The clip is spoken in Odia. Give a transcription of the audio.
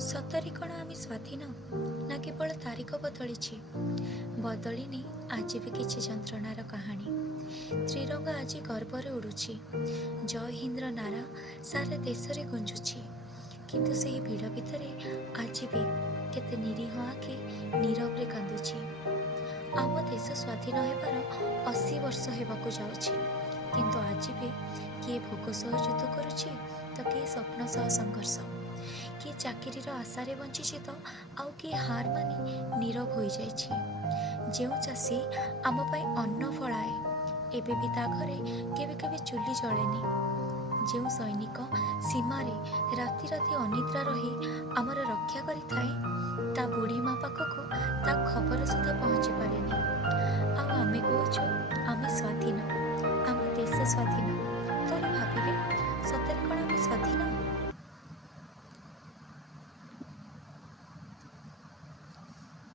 ସତରେ କ'ଣ ଆମେ ସ୍ୱାଧୀନ, ନା କେବଳ ତାରିଖ ବଦଳିଛି? ବଦଳିନି ଆଜି ବି କିଛି ଯନ୍ତ୍ରଣାର କାହାଣୀ। ତ୍ରିରଙ୍ଗା ଆଜି ଗର୍ବରେ ଉଡ଼ୁଛି, ଜୟ ହିନ୍ଦର ନାରା ସାରା ଦେଶରେ ଗୁଞ୍ଜୁଛି। କିନ୍ତୁ ସେହି ଭିଡ଼ ଭିତରେ ଆଜି ବି କେତେ ନିରୀହ ଆଖି ନୀରବରେ କାନ୍ଦୁଛି। ଆମ ଦେଶ ସ୍ୱାଧୀନ ହେବାର 80 ବର୍ଷ ହେବାକୁ ଯାଉଛି, କିନ୍ତୁ ଆଜି ବି କିଏ ଭୋକ ସହ ଯୁଦ୍ଧ କରୁଛି, ତ କିଏ ସ୍ୱପ୍ନ ସହ ସଂଘର୍ଷ। କିଏ ଚାକିରିର ଆଶାରେ ବଞ୍ଚିଛି, ତ ଆଉ କିଏ ହାର ମାନି ନୀରବ ହୋଇଯାଇଛି। ଯେଉଁ ଚାଷୀ ଆମ ପାଇଁ ଅନ୍ନ ଫଳାଏ, ଏବେ ବି ତା ଘରେ କେବେ କେବେ ଚୁଲି ଜଳେନି। ଯେଉଁ ସୈନିକ ସୀମାରେ ରାତି ରାତି ଅନିଦ୍ରା ରହି ଆମର ରକ୍ଷା କରିଥାଏ, ତା ବୁଢ଼ୀ ମା ପାଖକୁ ତା ଖବର ସୁଦ୍ଧା ପହଞ୍ଚି ପାରେନି। ଆଉ ଆମେ କହୁଛୁ ଆମେ ସ୍ୱାଧୀନ, ଆମ ଦେଶ ସ୍ୱାଧୀନ। ଥରେ ଭାବିଲେ, ସତରେ କ'ଣ ଆମେ ସ୍ୱାଧୀନ?